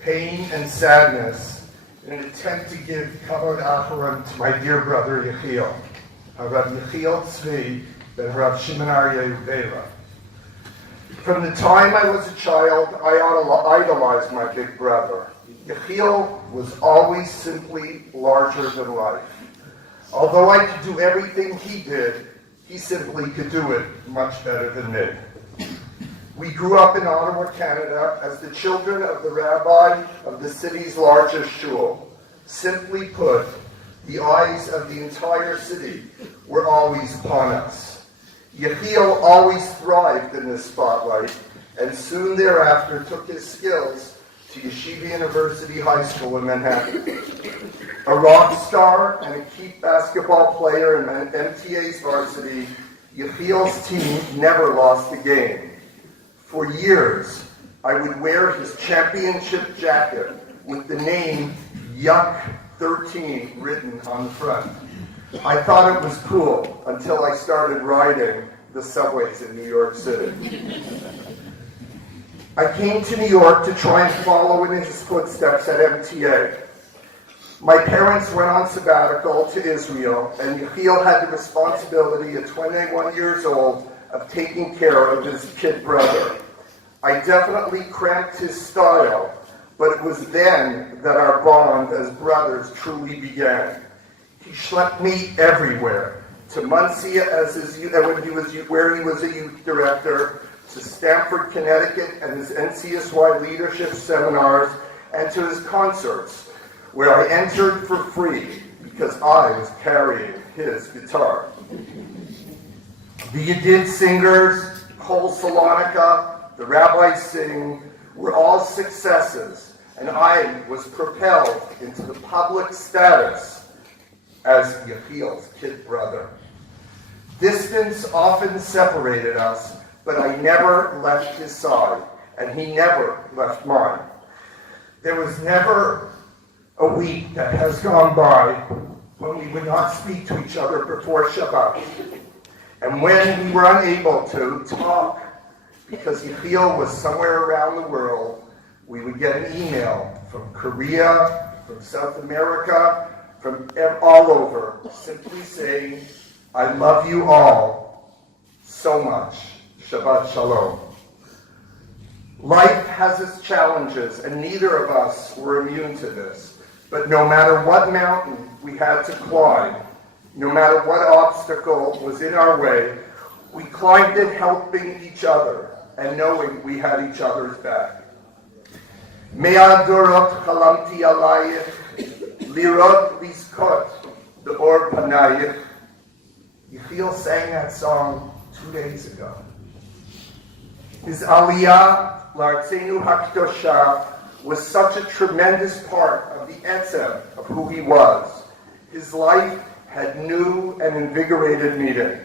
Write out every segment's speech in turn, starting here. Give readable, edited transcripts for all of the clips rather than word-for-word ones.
pain and sadness in an attempt to give kavod acharon to my dear brother Yechiel, Rav Yechiel Tzvi ben Rav Shimon Aryeh Uvera. From the time I was a child, I idolized my big brother. Yechiel was always simply larger than life. Although I could do everything he did, he simply could do it much better than me. We grew up in Ottawa, Canada, as the children of the rabbi of the city's largest shul. Simply put, the eyes of the entire city were always upon us. Yechiel always thrived in this spotlight, and soon thereafter took his skills to Yeshiva University High School in Manhattan. A rock star and a key basketball player in MTA's varsity, Yechiel's team never lost a game. For years, I would wear his championship jacket with the name Yuck 13 written on the front. I thought it was cool until I started riding the subways in New York City. I came to New York to try and follow in his footsteps at MTA. My parents went on sabbatical to Israel, and Yechiel had the responsibility at 21 years old of taking care of his kid brother. I definitely cramped his style, but it was then that our bond as brothers truly began. He schlepped me everywhere, to Muncie where he was a youth director, to Stamford, Connecticut and his NCSY leadership seminars, and to his concerts, where I entered for free because I was carrying his guitar. The Yidid singers, Kol Salonika, the rabbis sing, were all successes, and I was propelled into the public status as Yechiel's kid brother. Distance often separated us, but I never left his side, and he never left mine. There was never a week that has gone by when we would not speak to each other before Shabbat. And when we were unable to talk because Yechiel was somewhere around the world, we would get an email from Korea, from South America, from all over, simply saying, I love you all so much. Shabbat Shalom. Life has its challenges, and neither of us were immune to this. But no matter what mountain we had to climb, no matter what obstacle was in our way, we climbed it helping each other and knowing we had each other's back. Mea dorot chalamti alayich, lirot lizkot be'or panayich. Yechiel sang that song 2 days ago. His aliyah, L'Artzenu HaKdosha, was such a tremendous part of the etzem of who he was. His life had new and invigorated meaning.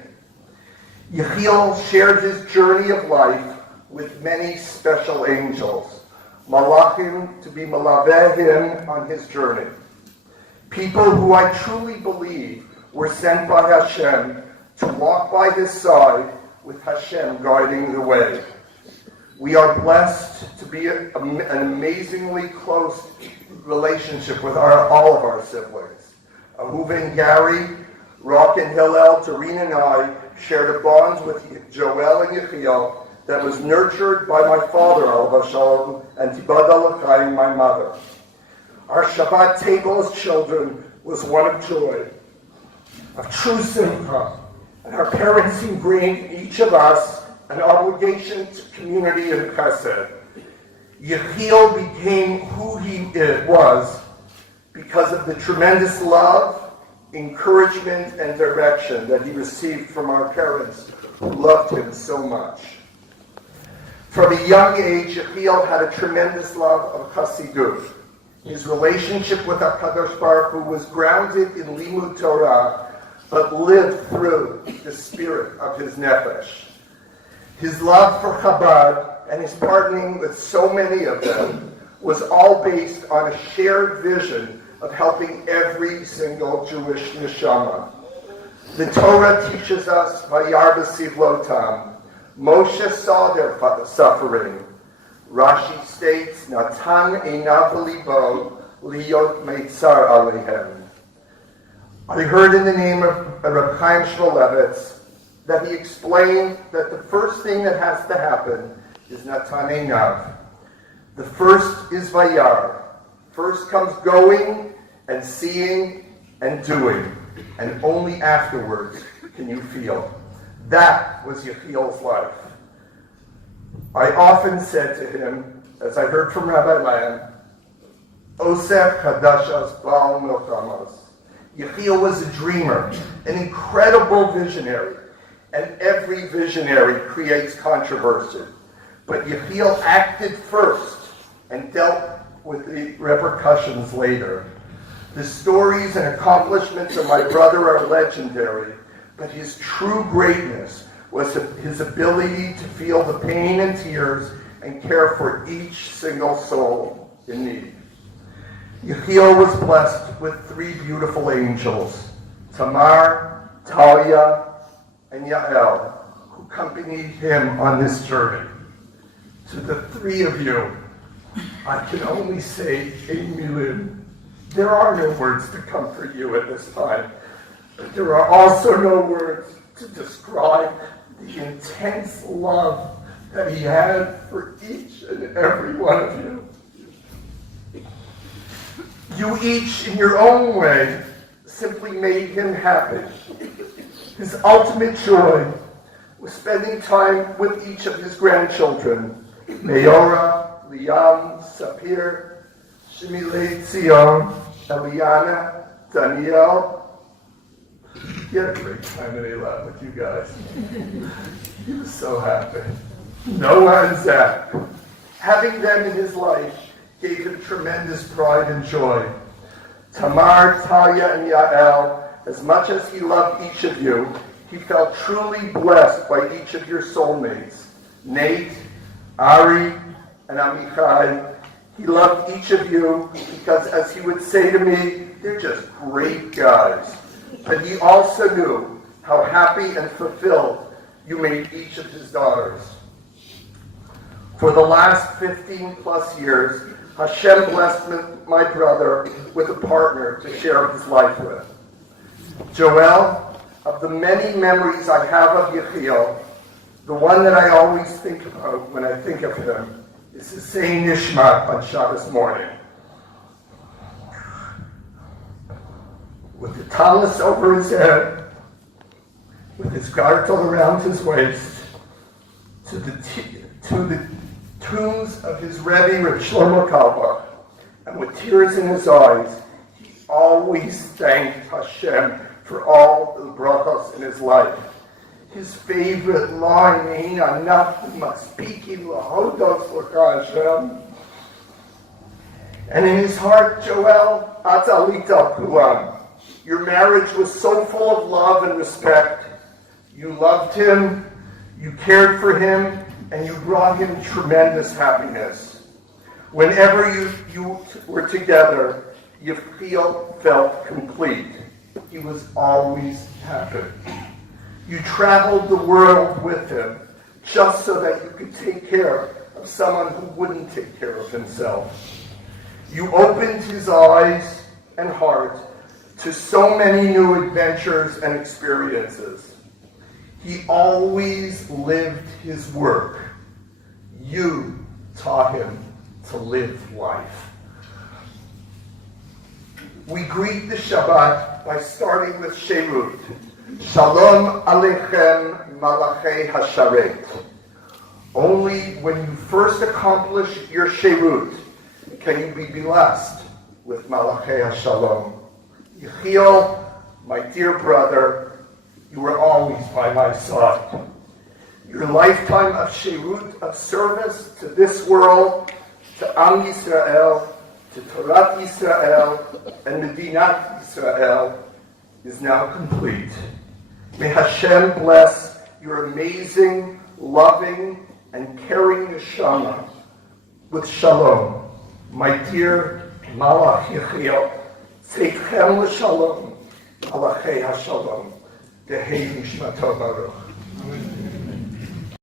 Yechiel shared his journey of life with many special angels, malachim to be malaveh him on his journey. People who I truly believe were sent by Hashem to walk by his side with Hashem guiding the way. We are blessed to be an amazingly close relationship with all of our siblings. Ahuva and Gary, Rock and Hillel, Doreen and I shared a bond with Joel and Yechiel that was nurtured by my father, Alav Shalom, and Tibad L'chaim, my mother. Our Shabbat table as children was one of joy, of true simcha, and our parents ingrained in each of us an obligation to community and chesed. Yechiel became who he was because of the tremendous love, encouragement, and direction that he received from our parents who loved him so much. From a young age, Yechiel had a tremendous love of Chassidut. His relationship with HaKadosh Baruch Hu was grounded in Limud Torah, but lived through the spirit of his nefesh. His love for Chabad and his partnering with so many of them was all based on a shared vision of helping every single Jewish neshama. The Torah teaches us, Vayar b'sivlotam, Moshe saw their suffering, Rashi states, Natan einav libo liyot meitzar alehem. I heard in the name of Rabbi Chaim Shmulevitz that he explained that the first thing that has to happen is Natan einav. The first is vayar. First comes going and seeing and doing, and only afterwards can you feel. That was Yechiel's life. I often said to him, as I heard from Rabbi Lamb, Osef Hadashas Baal Milchamas. Yechiel was a dreamer, an incredible visionary, and every visionary creates controversy. But Yechiel acted first and dealt with the repercussions later. The stories and accomplishments of my brother are legendary, but his true greatness was his ability to feel the pain and tears and care for each single soul in need. Yechiel was blessed with 3 beautiful angels, Tamar, Talia, and Yael, who accompanied him on this journey. To the 3 of you, I can only say Ein Milim. There are no words to comfort you at this time, but there are also no words to describe the intense love that he had for each and every one of you. You each, in your own way, simply made him happy. His ultimate joy was spending time with each of his grandchildren, Meora, Liam, Sapir, Shemilei Tzion, Eliana, Danielle. He had a great time in Eilat with you guys. He was so happy. Noah and Zach. Having them in his life gave him tremendous pride and joy. Tamar, Talia, and Yael, as much as he loved each of you, he felt truly blessed by each of your soulmates. Nate, Ari, and Amichai. He loved each of you because, as he would say to me, they're just great guys. But he also knew how happy and fulfilled you made each of his daughters. For the last 15 plus years, Hashem blessed my brother with a partner to share his life with. Joel, of the many memories I have of Yechiel, the one that I always think about when I think of him is his saying Nishmat on Shabbos morning. With the tallis over his head, with his gartel around his waist, to the tunes of his Rebbe, Reb Shlomo Kalbach, and with tears in his eyes, he always thanked Hashem for all the brachos in his life. His favorite line, Ein anachnu maspikim lahodos l'cha Hashem. And in his heart, Joel, at alita pulam. Your marriage was so full of love and respect. You loved him, you cared for him, and you brought him tremendous happiness. Whenever you were together, Yechiel felt complete. He was always happy. You traveled the world with him just so that you could take care of someone who wouldn't take care of himself. You opened his eyes and heart to so many new adventures and experiences. He always lived his work. You taught him to live life. We greet the Shabbat by starting with Shemut. Shalom Aleichem Malachei Hasharet. Only when you first accomplish your Shemut can you be blessed with Malachei Hashalom. Yechiel, my dear brother, you were always by my side. Your lifetime of shirut, of service to this world, to Am Yisrael, to Torah Yisrael, and Medinat Yisrael is now complete. May Hashem bless your amazing, loving, and caring neshama with shalom. My dear Malach Yechiel, Seichem l'shalom, Malachei HaShalom, Dehei Nishmato Baruch.